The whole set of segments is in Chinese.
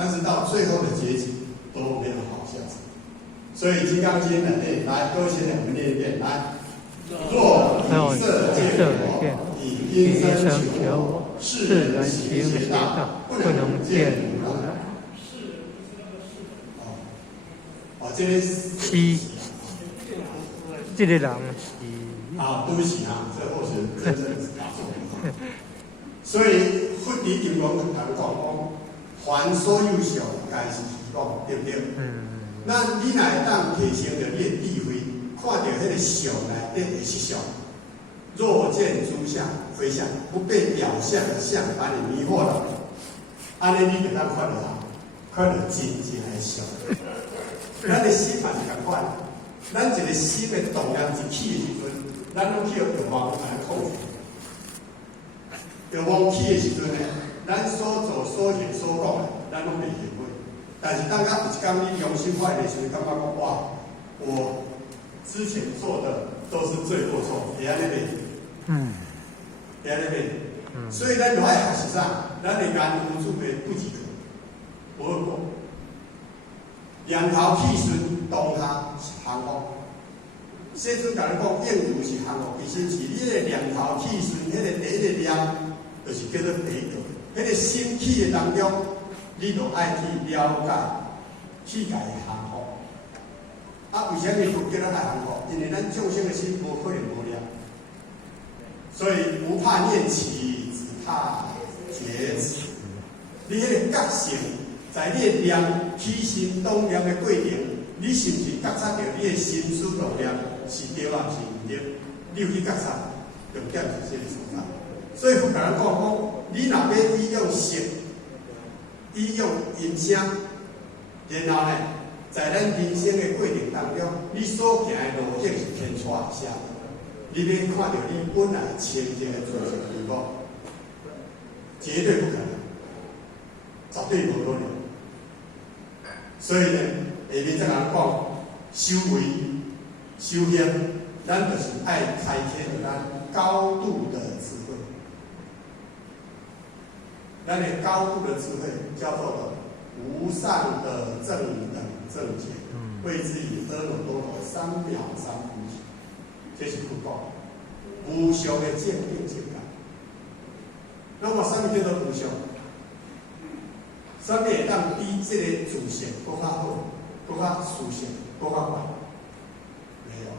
但是到最后的结局都没有好下场。所以《金刚经》呢，来，各位先生，我们念一遍，来。若以色见我，以音声求我，是人行邪道，不能见如来。这个是，这个人是。对不起啊，这或许真正是打错了。所以佛伫经文有讲凡所有相，皆是虚妄，对不对？那你若会当提升着你的智慧，看到迄个相内底的实相，若见诸相非相，不被表象的相把你迷惑了，安尼你就当看到看到真正的相。咱的心嘛是共款，咱一个心的动量一起的时阵，咱拢去着欲望来控制。欲望起的时阵呢，咱所做、所言、所讲的，咱拢袂后悔。但是当有一天你良心坏的时候，感觉讲哇，我之前做的都是罪过错，会安尼袂？会安尼袂？所以咱就爱学习啥？咱的眼无处的不及格，无好过。两头气顺，当下是幸福。世尊甲你讲，应如是幸福，其实是你的两头气顺，迄个第一个念，就是叫做第一个。迄个心气的当中，你就爱去了解气界的幸福。为什么佛叫咱爱幸福？因为咱众生的心无可能无了，所以不怕念起，只怕觉迟。你迄个觉性。在你的念起心动念的过程，你是不是觉察到你的心思动念是对啊，是唔对？你有去觉察，重点是这个所在。所以佛甲咱讲，你若要以用色，以用音声，然后呢，在咱人生的过程当中，你所行的路径是偏差下，你要看到你本来前进的自性对无？绝对不可能，绝对无可能。所以呢，下面再讲修为、修炼，咱就是爱开启咱高度的智慧。咱的高度的智慧叫做无上的正等正觉，谓之以阿耨多罗三藐三菩提。这是佛讲无上的见定境界。那么什么叫做无上？什么会当比这个自性更较好、更较殊胜、更较快？没有。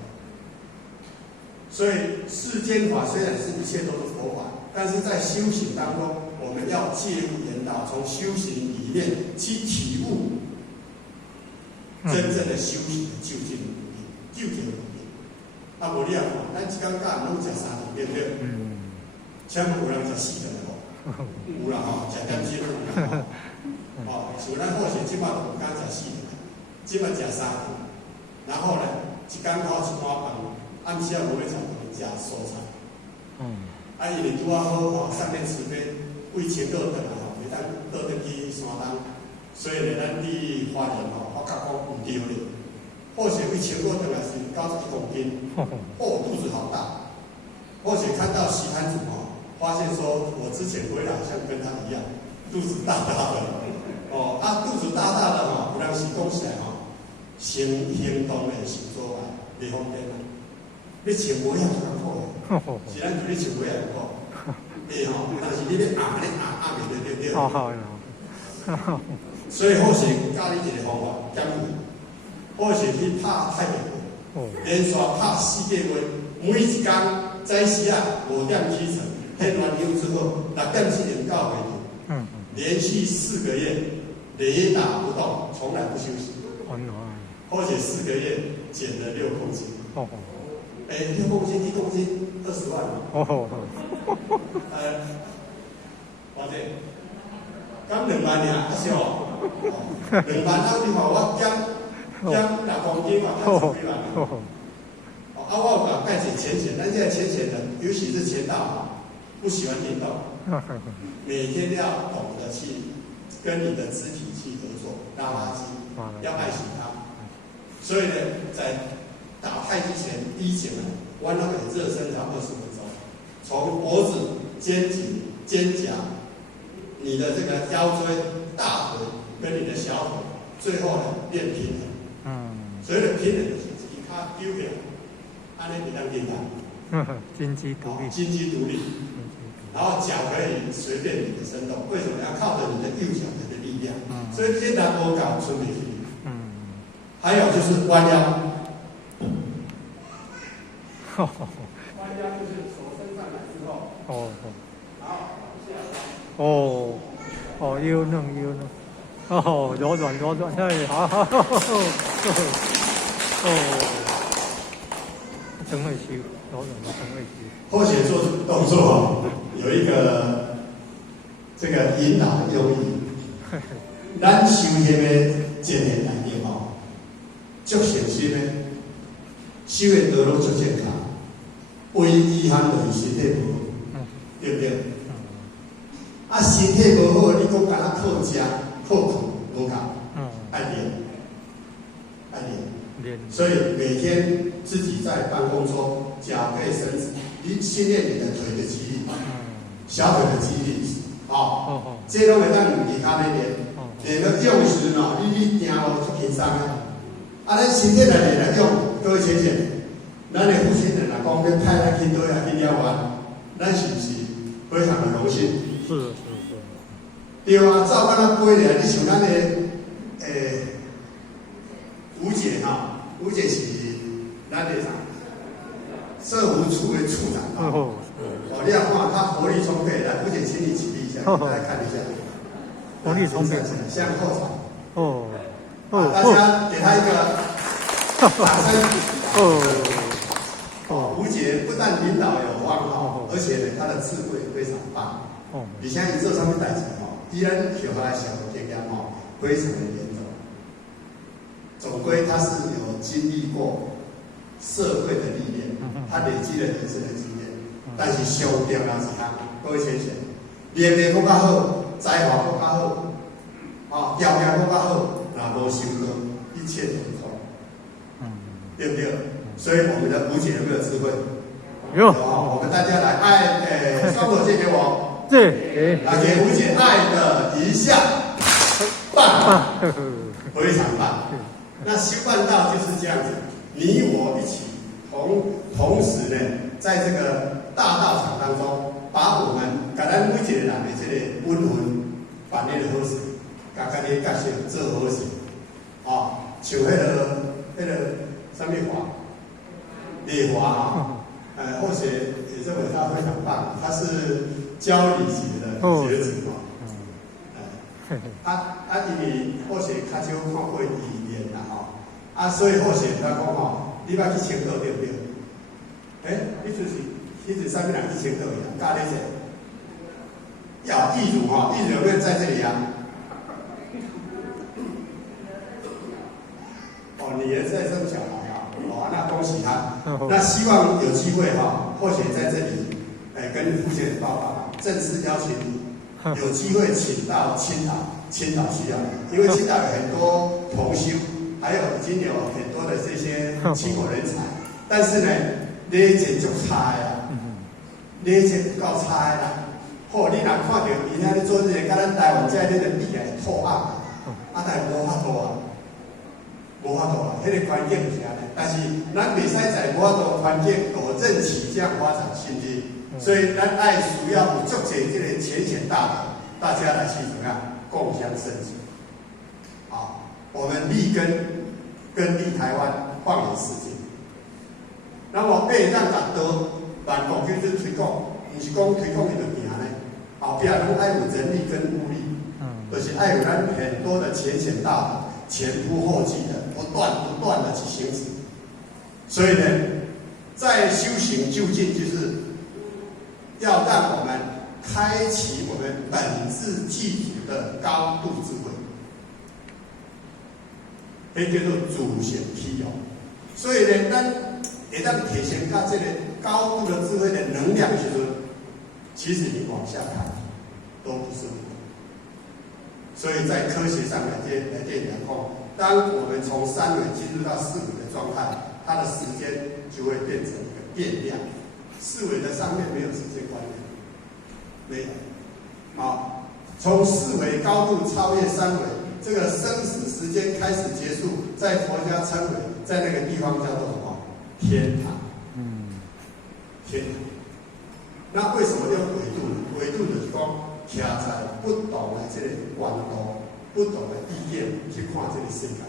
所以世间法虽然是一切都是佛法，但是在修行当中，我们要介入引导，从修行里面去体悟真正的修行的究竟的目的、究竟的目的。无你啊看，咱一天甲人拢食三顿，对不对？请问有人食四顿无？有啦吼，食点心有啦吼。像咱或许即摆唔敢食四顿，即摆食三顿，然后呢，一天烤一碗饭，暗时啊无要食饭，食蔬菜。因为拄啊好吼，上面慈悲为前倒转啊吼，袂当倒转去山东，所以呢，咱伫花莲吼，发觉讲唔对咧。或许为前倒转来是91公斤，肚子好大。或许看到习摊主吼。发现说，我之前回来好像跟他一样，肚子大大的，肚子大大的有人是讲起来行动的是做袂方便啦。你穿帽也艰苦的，是咱叫你穿帽也艰苦，但是你要压袂到，对不对？所以或许教你一个方法，减肥，或许去拍太极拳，连续拍4个月，每一天早时啊5点起床。练完以后之后，6点7点到回头，连续4个月雷打不动，从来不休息。或者4个月减了6公斤。6公斤1公斤20万。或者减2万尔，少2万后你看我减6公斤嘛，减10几万。我有讲盖起浅浅，但现在浅浅的，尤其是前道。不喜欢运动，每天要懂得去跟你的肢体去合作，拉拉筋，要爱惜它。所以呢，在打太极拳第一节呢，弯到给热身才20分钟，从脖子、肩颈、肩胛，你的这个腰椎、大腿跟你小腿，最后呢练平衡。所谓的平衡就是以脚丢起来，安尼比较简单。金鸡独立。金鸡独立。然后脚可以随便你的伸动，为什么要靠着你的右脚的力量？所以这单波搞出力。还有就是弯腰。弯腰就是手伸上来之后。然后往下。腰嫩。柔软，哎，好，真会修，柔软的真会修。后写做动作有一个这个引导的用意。咱修迄个健美内面足诚心的，修的道路足健康，唯一遗憾就是身体无好，对不对？身体无好，你讲敢若靠食靠困无够，爱练。所以每天自己在办公桌，脚可以伸直，你训练你的腿的肌力，小腿的肌力，这拢会当其他咧练。练到用时你行路足轻松啊！咱身体来练来用，各位先生，咱的负责人若讲要派咱去倒呀去了完，咱是不是非常的荣幸？是。对啊，照咱那飞咧，你像咱的吴姐吴姐是咱的啥？社福处的处长你要看她活力充沛，来，吴姐，请你起立一下，大家看一下。活力充沛，向后场。大家给她一个掌声。吴姐不但领导有望而且呢，她的智慧非常棒。你现在做上面代志依然学下来小经验非常的严重。总归他是有经历过社会的历练，他累积了人生的经验。但是上重要是啥？各位先生，练得更加好，才华更加好，条件更加好，若无修道，一切都是空。对不对？所以我们的吴姐有没有智慧？有。我们大家来双手借给我。来给吴姐爱的一下，棒，非常棒。那修办道就是这样子，你我一起同时呢，在这个大道场当中，把我们甲咱每一个人的这个温文反映的好势，甲家己角色做好势，像那个什么华，李华或许也认为他非常棒，他是教理学的学子因为或许较少看过语言啦所以或许他讲你捌去青岛对不对？你就是上面人去青岛呀，教你者，义儒义儒有没有在这里啊？女儿在生小孩那恭喜他。那希望有机会或许在这里跟副监报告，正式邀请你，有机会请到青岛需要你，因为青岛有很多同修，还有已经有很多的这些青果人才，但是呢，理解就差呀，理解不够差啦。你若看到伊遐咧做这个，甲咱台湾这咧比起来错暗但是无法度迄个环境是安尼，但是咱袂使在无法度环境我任其这样发展经济，所以咱爱需要有足侪这个浅显大的，大家来去怎么样共襄盛举。我们立跟立台湾，放眼世界。那么被咱达到万国就是推广，不是讲推广伊就行呢，后壁拢爱有人力跟物力，就是爱有咱很多的浅显大的。前仆后继的，不断的去行使。所以呢，在修行究竟就是要让我们开启我们本自具足的高度智慧，可以叫做主显披勇。所以呢，咱会当体现到这个高度的智慧的能量时候，其实你往下看都不是。所以在科学上来讲，当我们从三维进入到四维的状态，它的时间就会变成一个变量。四维的上面没有时间观念，没有。从四维高度超越三维，这个生死时间开始结束，在佛家称为在那个地方叫做什么？天堂。天堂。那为什么要纬度呢？纬度就是讲，徛在不同的这个弯度、不同的意见去看这个世界。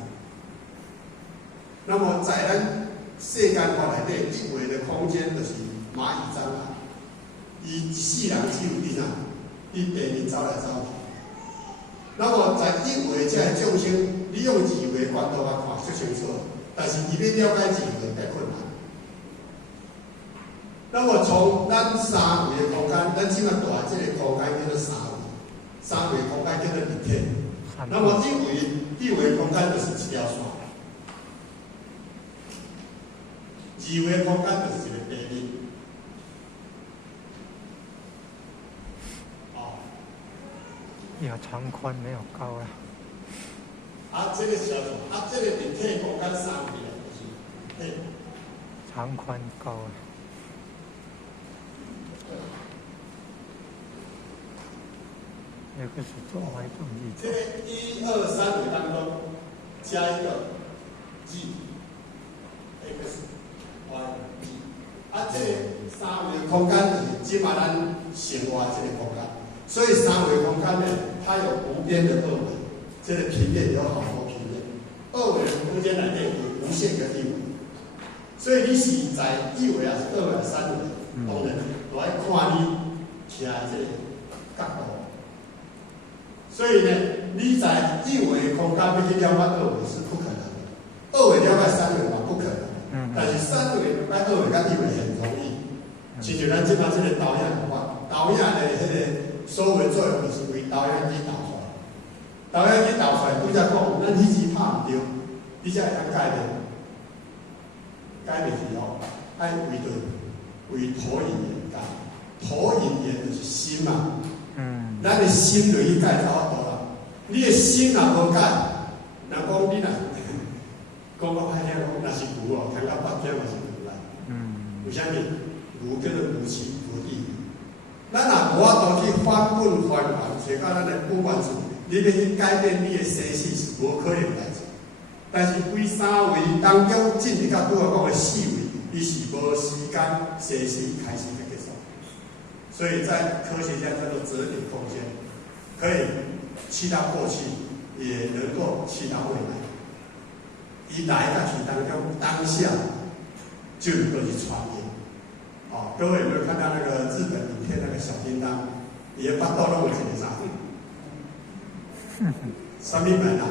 那么在咱世间看内底一维的空间，就是蚂蚁、蟑螂。伊世人只有伫哪？伫地面走来走去。那么在一维这个众生，你用二维观度来看就清楚，但是伊要了解二维太困难。那么从咱三维的空间，咱即马大这个空间叫做三维，三维空间叫做立体。那么一维空间就是一条线，二维空间就是一个平面。呀，长宽没有高啊。这个小组，这个立体空间三维就是，长宽高啊。那个是中还中意。这个1、2、3维当中加一个 G X Y G， 这个三维空间就是即马咱生活这个空间。所以三维空间呢，它有无边的二维，这个平面有好多平面。二维的空间内底有无限个一维，所以你是在一维还是二维还是三维，当然来看你徛这个角度。所以呢，你在一维空间要去了解二维是不可能的，二维了解三维嘛不可能。但是三维了解二维跟一维很容易。亲像咱即摆这个导演的话，导演的迄个。所有作用就是为导演机导出来，导演机导出来，拄则讲，咱迄时拍唔对，你才会当改变，改变去哦，爱为对，为投影眼改，投影眼就是心嘛，咱的心就去改差不多啦。你的心若无改，若讲你若讲我歹听讲，若是牛哦，听到8点嘛是牛啦。为虾米？牛叫做牛气无地。咱若无法度去翻滚翻盘，找到咱的不满处，你要去改变你的生死是无可能代志。但是规三维当中，进入到拄我讲的四维，伊是无时间生死开始的结束。所以在科学家叫做折叠空间，可以去到过去，也能够去到未来。伊来甲去当中当下就能够去穿越。各位有没有看到那个日本影片那个小叮当？伊的巴肚拢有一个啥？什么门啊？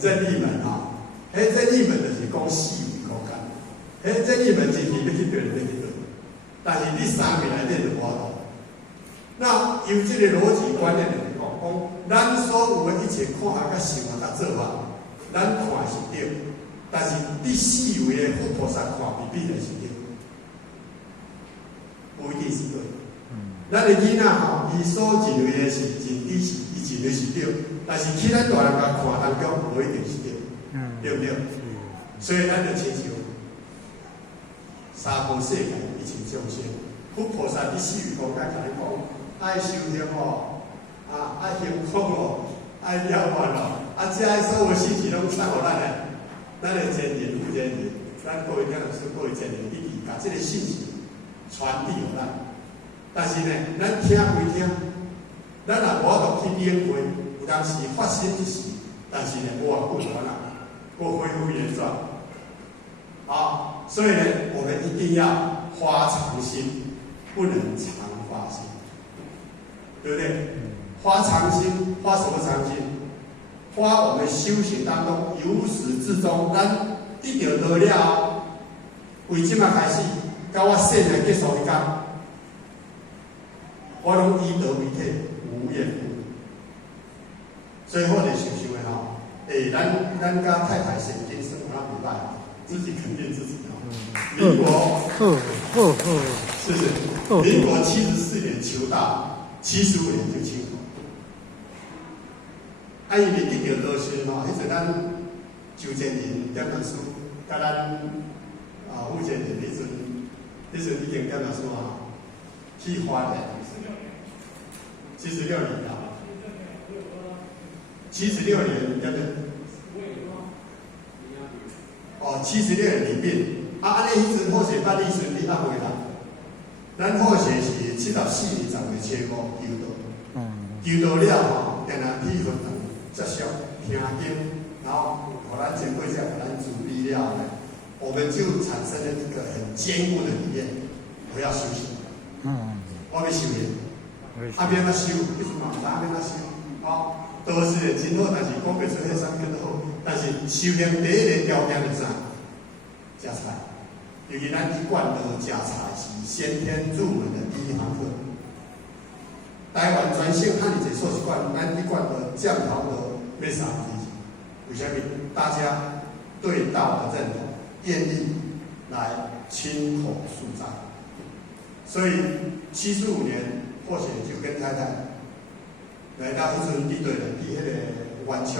任意门啊！任意门就是讲四维空间。任意门进去要去对人要去对，但是你三维内底就无法度。那由这个逻辑观念来讲，咱所有的一切看法、甲想法、甲做法，咱看是对，但是你四维的佛菩萨看未必就是对。不一定是对，咱的囡仔吼，伊所认为的是认知是，伊认为是对，但是去咱大人甲看当中，无一定是对，对不对？所以咱就亲像三方世界一切众生，佛菩萨伫四维空间甲你讲，爱修行哦，爱幸福哦，爱了完哦，这所有信息拢送互咱的，咱的前人、后前人，咱各位听老师、各位前人一起把这个信息。传递予咱，但是呢，咱听归听，咱若无法度去领会，有当时发生一时，但是呢，无法不完啦，不恢复原状。好，所以呢，我们一定要发长心，不能常发心，对不对？发长心，发什么长心？发我们修行当中由始至终，咱一直得了，为即嘛开始。到我生命结束迄天，我拢以德为体，无怨无悔。所以我哋想想的吼，咱甲太太神经生活袂歹，自己肯定自己吼。民国，是不是？民国74年求道，75年就清楚。因为得到道学吼，迄阵咱周建林点本书，甲咱吴建林迄阵。那时候已经干了什么？去花莲，76年了。76年对不对？哦，76年离病，安尼迄阵好势捌你阵你暗回来，咱好势是74年10月初5求道，求道了吼，定定体分堂接受听经，然后互咱前辈才互咱主力了呢，我们就产生了一个很坚固的理念，我要修行，我要修行，边要修，你是嘛？边要修，哦。都是真好，但是讲袂出迄啥叫做好。但是修行第一个条件是啥？食菜。尤其咱一贯道食菜是先天入门的第一堂课。台湾全省汉语节硕士馆，咱一贯道降头的要3题。为什么？大家对道的认同，愿意来亲口述赞。所以75年，或许就跟太太。来到迄阵，伫对了，伫迄个元昌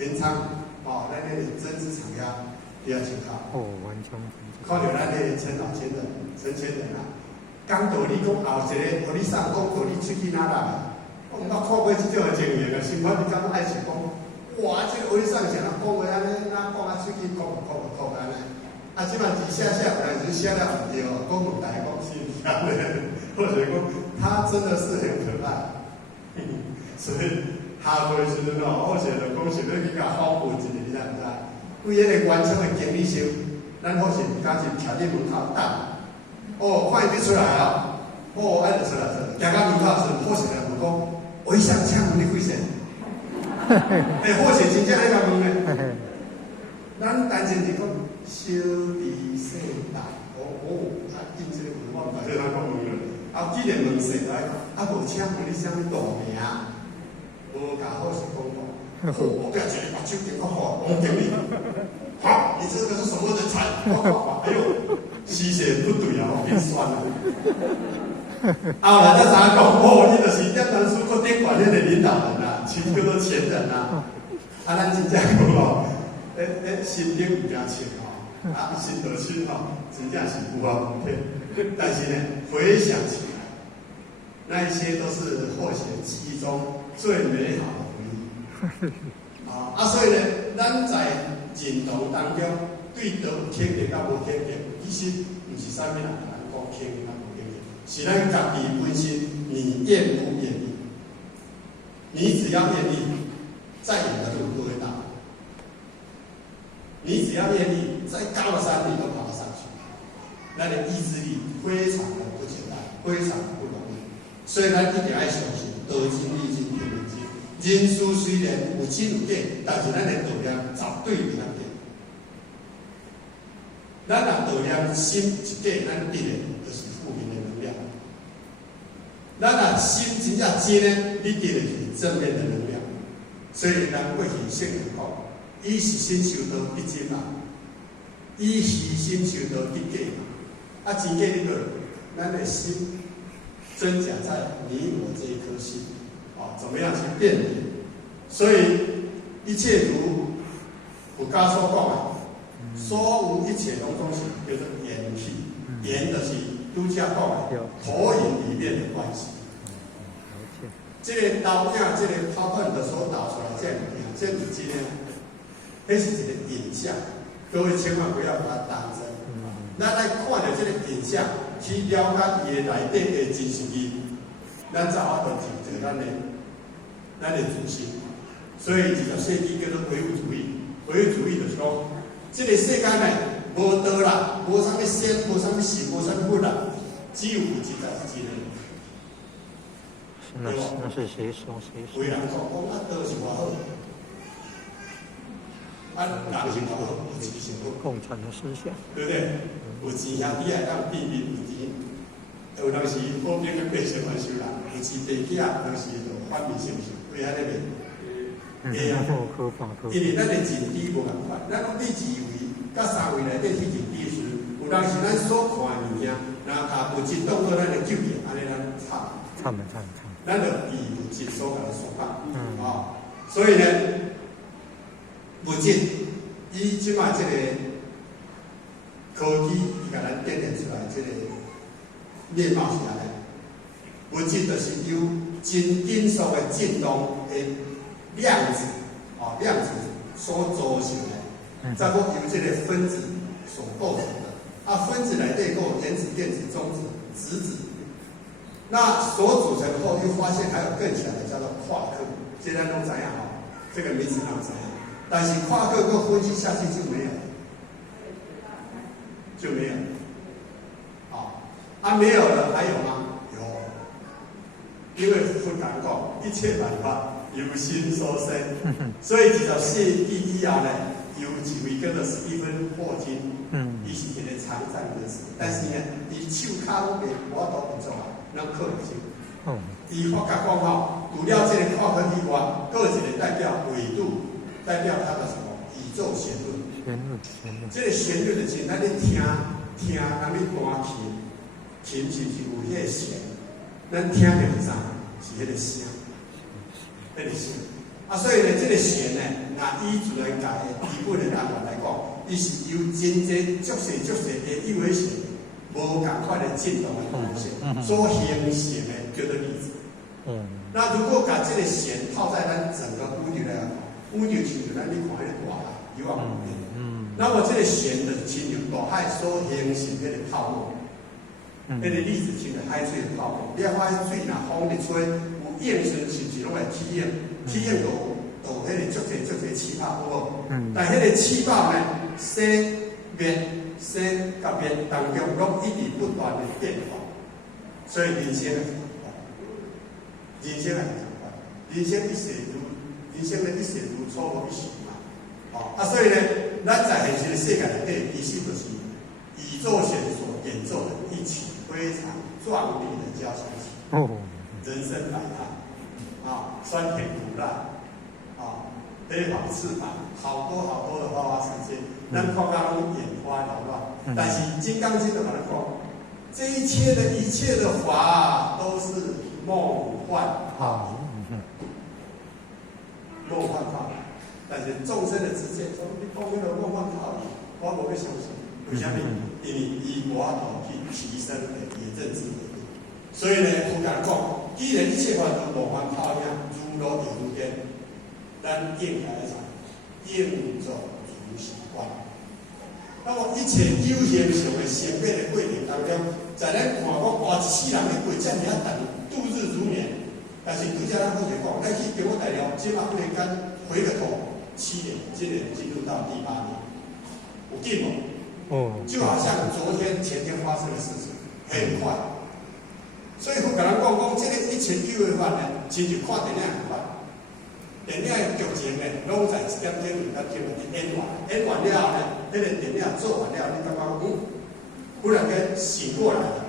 镰仓，哦，咱迄个针织厂遐伫遐请教。哦，元昌。看到咱迄个陈老前人、陈前人啊，讲道理讲后一个，互你送讲道理出去哪来？我毋捌看过即种的经验啊，心肝你敢爱想讲，哇，即个互你送啥人讲话安尼，哪讲啊出去讲安尼？啊，即摆字写有人是写了毋对哦，讲问题讲是安尼，或者讲他真的是很可爱。所以下回时阵哦，好势就讲是要去甲好补一个，你知唔知？为迄个元昌的经理箱，咱好势家是徛伫门口等，哦，看伊要出来哦，哦，爱就出来，行到门口时，好势来问讲，我想请问你几岁？好势真正爱甲问咧。咱单身是讲小弟世代，啊，因这个我唔知这哪讲问咧。后既然问世代，无请问你啥物大名？无甲好势讲讲，我不要一个把手给我好，我给你。好，你这个是什么人才？哎呦，吸血不对啊，我变酸了。后来才知讲，哦，你就是点传书国典馆迄个领导人啊，其实叫做前人啊。咱真正讲哦，心顶有加深哦，心得深哦，真正是无法无天。但是呢，回想起来，那一些都是或许记忆中最美好的回忆。所以呢，咱在认同当中，对道有肯定甲无肯定，其实不是啥物人讲肯定甲无肯定，是咱家己本身，你愿不愿意？你只要愿意，再远的路都会到。你只要愿意，再高的山你都爬得上去。咱的意志力非常的不简单，非常不容易。所以咱一定要相信，道经、理经、天人经。人事虽然有真有假，但是咱的道量绝对袂当变。咱若道量心一假，咱得的就是负面的能量。咱若心真正真呢，你得的是正面的能量。所以咱过去圣人讲，以实心修道必真嘛，以虚心修道必假嘛。真假你个，咱的心真假在你我这一颗心，怎么样去辨别？所以一切如佛家所讲的，所有一切拢总是叫做缘起，缘就是拄则讲的投影里面的关系。这个导影，这个泡泡的所导出来这物件，这是真的，那是一个影像，各位千万不要把它当真。咱来看到这个影像，去了解伊的内底的真实义，咱才好得提着咱的自信。所以20世纪叫做唯物主义。唯物主义就是讲，这个世界呢无道啦，无啥物仙，无啥物神，无啥物佛啦，只有有一才是真的。那是谁说？有人讲，道是偌好。人是偌好，有钱是好。共产的思想，对不对？有钱兄弟爱当避免有钱，有当时普遍嘅百姓还收人，有钱地起啊，当时就反面形象，为遐咧面。因为咱的前提无共款，咱讲你2位、甲3位内底去前提时，有当时咱所看的物件，然后甲物质当做咱的救援，安尼咱惨。咱就以物质所甲的所讲，所以呢，物质以即摆这个科技，伊甲咱展现出来这个面貌是安尼。物质就是由真金属的振动的量子，量子所组成的，再由这个分子所构成的。分子内底有原子、电子、中子、质子。那所组成后，又发现还有更强的，叫做夸克。现在都知样这个名词都知样。但是夸克跟分析下去就没有了，就没有了。没有了，还有吗？有，因为佛讲一切万法由心所生，所以24第一呢，有一位叫做史蒂芬霍金，伊是一个残障人士，但是呢，伊手脚拢我都不做啊，咱靠不住。伊发觉讲除了这个夸克以外，还有一个代表纬度，代表它的什么宇宙弦论。这个弦论就是咱咧听，咱咧弹琴是有迄个弦，咱听着是啥？是迄个声，迄个声。所以呢，这个弦呢，以自然界的基本的单元来讲，伊是由真济足细的有为弦，无共款的振动的方式所形成的，叫做粒子。那如果把这个弦套在咱整个宇宙来讲，宇宙像咱你看迄个大海，有啊无边。那么这个弦就是亲像大海所形成迄个泡沫。迄个粒子性的海水的泡沫，你看海水若风一吹，有应时是拢会起应，起应就迄个足侪气泡，有无？但迄个气泡呢，生灭甲灭当中，拢一直不断的变化，所以人生也是相关，人生一世如初无一时嘛，所以呢，咱在现实的世界内底，其实就是宇宙弦所演奏的一曲非常壮丽的交响曲。人生百态，酸甜苦辣，飞黄翅膀，好多的花花世界，咱看到拢眼花缭乱。但是《金刚经》就把它讲，这一切的法都是梦幻泡影，梦幻泡影。但是众生的直见说，你讲迄个梦幻泡影，我无要相信。为什么？因为以我去提升的也认知能力。所以呢，佛讲既然一切法都梦幻泡影，如露亦如电，咱应该啥？应作如是观。那么一切有形上的生命的过程当中，在咱看活一世人咧过遮尔长度日如年，但是拄则咱好者讲，咱去中国大陆，即马忽然间回个头，7年，今年进入到第8年，有紧无？就好像昨天、前天发生的事情，很快。所以佛甲咱讲，这个一切有为法呢，亲像看电影一般。电影的剧情呢，拢在1点钟、2点钟演完，演完了后呢，那个电影做完了，你感觉忽然间醒过来了，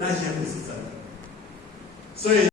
那些不是真的。所以。